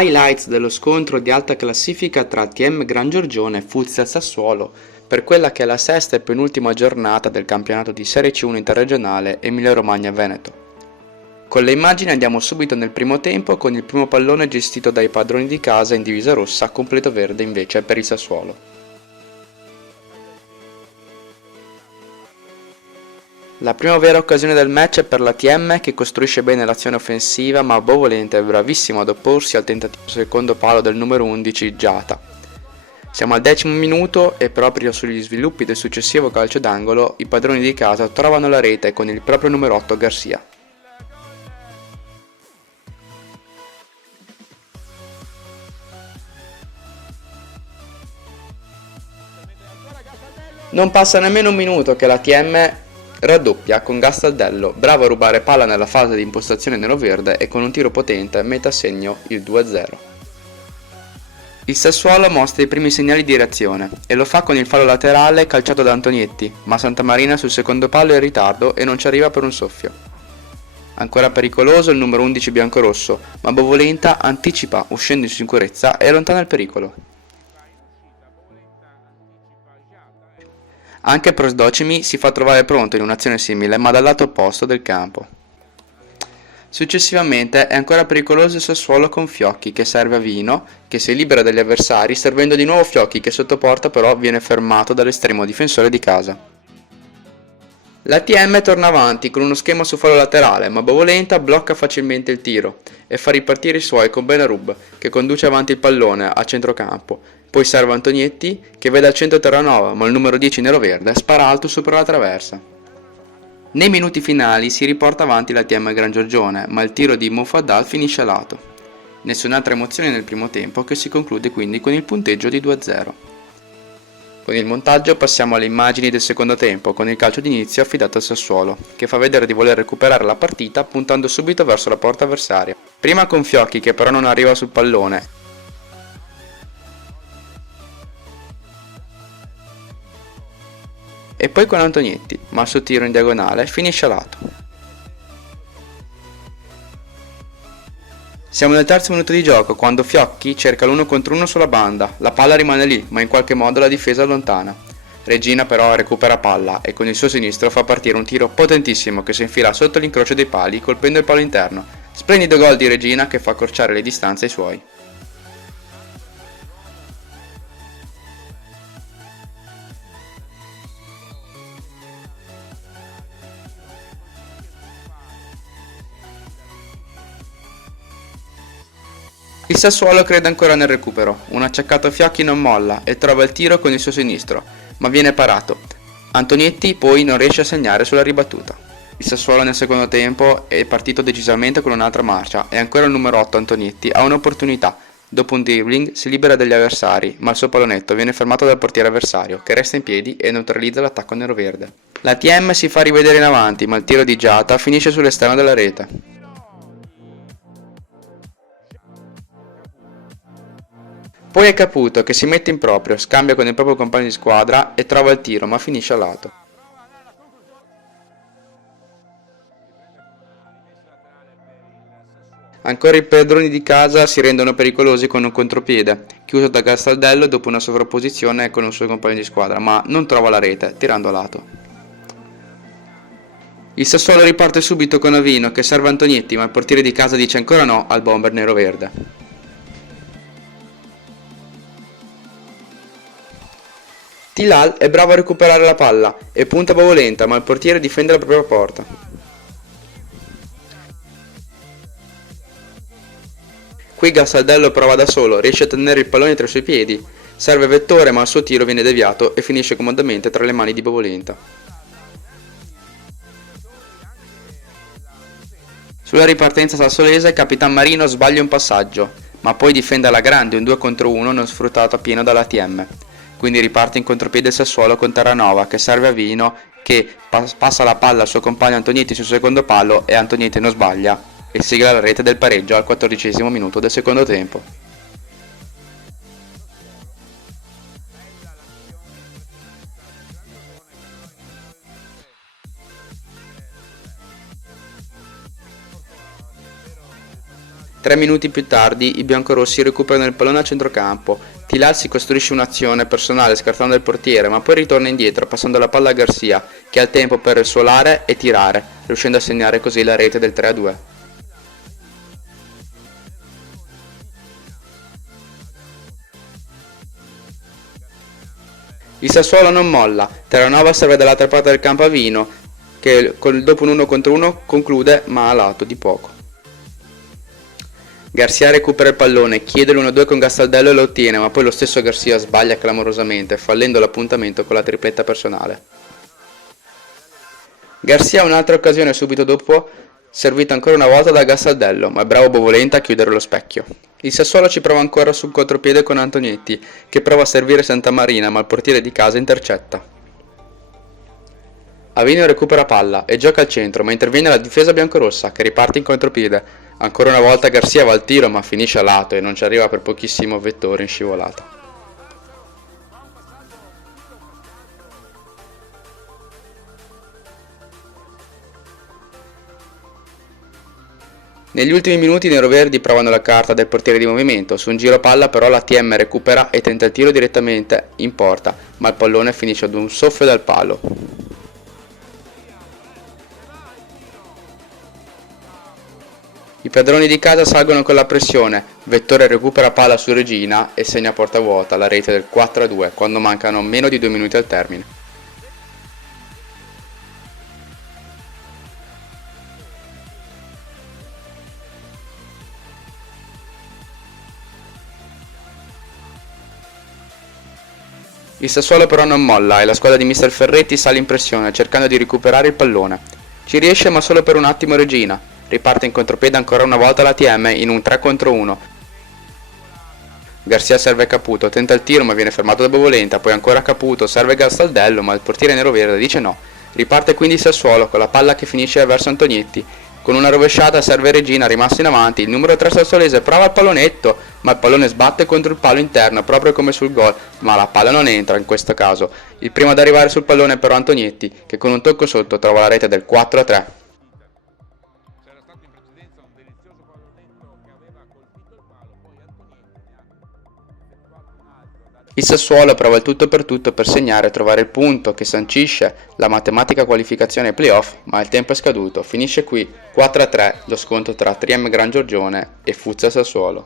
Highlights dello scontro di alta classifica tra TM Gran Giorgione e Futsal Sassuolo per quella che è la sesta e penultima giornata del campionato di Serie C1 interregionale Emilia-Romagna-Veneto. Con le immagini andiamo subito nel primo tempo con il primo pallone gestito dai padroni di casa in divisa rossa, completo verde invece per il Sassuolo. La prima vera occasione del match è per la TM che costruisce bene l'azione offensiva ma Bovolente è bravissimo ad opporsi al tentativo secondo palo del numero 11 Giata. Siamo al 10° minuto e proprio sugli sviluppi del successivo calcio d'angolo i padroni di casa trovano la rete con il proprio numero 8 Garcia. Non passa nemmeno un minuto che la TM raddoppia con Gastaldello, bravo a rubare palla nella fase di impostazione nero-verde e con un tiro potente mette a segno il 2-0. Il Sassuolo mostra i primi segnali di reazione e lo fa con il fallo laterale calciato da Antonietti, ma Santamarina sul secondo palo è in ritardo e non ci arriva per un soffio. Ancora pericoloso il numero 11 biancorosso, ma Bovolenta anticipa uscendo in sicurezza e allontana il pericolo. Anche Prosdocimi si fa trovare pronto in un'azione simile ma dal lato opposto del campo. Successivamente è ancora pericoloso il Sassuolo con Fiocchi che serve a Vino, che si libera dagli avversari, servendo di nuovo Fiocchi che sotto porta però viene fermato dall'estremo difensore di casa. La TM torna avanti con uno schema su fallo laterale, ma Bovolenta blocca facilmente il tiro e fa ripartire i suoi con Benarub che conduce avanti il pallone a centrocampo. Poi serve Antonietti che vede al centro Terranova, ma il numero 10 nero-verde spara alto sopra la traversa. Nei minuti finali si riporta avanti la TM Gran Giorgione, ma il tiro di Mofaddal finisce a lato. Nessun'altra emozione nel primo tempo che si conclude quindi con il punteggio di 2-0. Con il montaggio passiamo alle immagini del secondo tempo con il calcio d'inizio affidato al Sassuolo, che fa vedere di voler recuperare la partita puntando subito verso la porta avversaria. Prima con Fiocchi che però non arriva sul pallone e poi con Antonietti, ma il suo tiro in diagonale finisce a lato. Siamo nel terzo minuto di gioco quando Fiocchi cerca l'1 contro 1 sulla banda, la palla rimane lì ma in qualche modo la difesa allontana. Regina però recupera palla e con il suo sinistro fa partire un tiro potentissimo che si infila sotto l'incrocio dei pali colpendo il palo interno. Splendido gol di Regina che fa accorciare le distanze ai suoi. Il Sassuolo crede ancora nel recupero, un acciaccato Fiocchi non molla e trova il tiro con il suo sinistro, ma viene parato. Antonietti poi non riesce a segnare sulla ribattuta. Il Sassuolo nel secondo tempo è partito decisamente con un'altra marcia e ancora il numero 8 Antonietti ha un'opportunità. Dopo un dribbling si libera dagli avversari, ma il suo pallonetto viene fermato dal portiere avversario, che resta in piedi e neutralizza l'attacco nero-verde. La TM si fa rivedere in avanti, ma il tiro di Giata finisce sull'esterno della rete. Poi è Caputo che si mette in proprio, scambia con il proprio compagno di squadra e trova il tiro ma finisce a lato. Ancora i padroni di casa si rendono pericolosi con un contropiede, chiuso da Gastaldello dopo una sovrapposizione con un suo compagno di squadra, ma non trova la rete, tirando a lato. Il Sassuolo riparte subito con Avino che serve Antonietti, ma il portiere di casa dice ancora no al bomber nero-verde. Tilal è bravo a recuperare la palla e punta Bovolenta, ma il portiere difende la propria porta. Qui Gastaldello prova da solo, riesce a tenere il pallone tra i suoi piedi, serve Vettore ma il suo tiro viene deviato e finisce comodamente tra le mani di Bovolenta. Sulla ripartenza sassolese Capitan Marino sbaglia un passaggio, ma poi difende alla grande un 2 contro 1 non sfruttato appieno dalla TM. Quindi riparte in contropiede il Sassuolo con Terranova che serve a Vino che passa la palla al suo compagno Antonietti sul secondo palo e Antonietti non sbaglia e sigla la rete del pareggio al 14° minuto del secondo tempo. 3 minuti più tardi i biancorossi recuperano il pallone a centrocampo. Tilal si costruisce un'azione personale scartando il portiere, ma poi ritorna indietro passando la palla a Garcia, che ha il tempo per suolare e tirare, riuscendo a segnare così la rete del 3-2. Il Sassuolo non molla, Terranova serve dall'altra parte del campo a Vino, che dopo un 1 contro 1 conclude, ma a lato di poco. Garcia recupera il pallone, chiede l'1-2 con Gastaldello e lo ottiene, ma poi lo stesso Garcia sbaglia clamorosamente, fallendo l'appuntamento con la tripletta personale. Garcia ha un'altra occasione subito dopo, servita ancora una volta da Gastaldello, ma è bravo Bovolenta a chiudere lo specchio. Il Sassuolo ci prova ancora sul contropiede con Antonietti, che prova a servire Santamarina, ma il portiere di casa intercetta. Avino recupera palla e gioca al centro, ma interviene la difesa biancorossa, che riparte in contropiede. Ancora una volta Garcia va al tiro, ma finisce a lato e non ci arriva per pochissimo Vettore in scivolata. Negli ultimi minuti i neroverdi provano la carta del portiere di movimento, su un giro palla però la TM recupera e tenta il tiro direttamente in porta, ma il pallone finisce ad un soffio dal palo. I padroni di casa salgono con la pressione, Vettore recupera palla su Regina e segna a porta vuota la rete del 4-2 quando mancano meno di 2 minuti al termine. Il Sassuolo però non molla e la squadra di mister Ferretti sale in pressione cercando di recuperare il pallone. Ci riesce ma solo per un attimo Regina, riparte in contropiede ancora una volta la TM in un 3 contro 1. Garcia serve Caputo, tenta il tiro ma viene fermato da Bovolenta, poi ancora Caputo, serve Gastaldello ma il portiere neroverde dice no. Riparte quindi il Sassuolo con la palla che finisce verso Antonietti. Con una rovesciata serve Regina rimasta in avanti, il numero 3 sassolese prova il pallonetto, ma il pallone sbatte contro il palo interno proprio come sul gol, ma la palla non entra in questo caso. Il primo ad arrivare sul pallone però Antonietti, che con un tocco sotto trova la rete del 4-3. Il Sassuolo prova il tutto per segnare e trovare il punto che sancisce la matematica qualificazione ai playoff, ma il tempo è scaduto. Finisce qui 4-3 lo scontro tra Triem Gran Giorgione e Fuzza Sassuolo.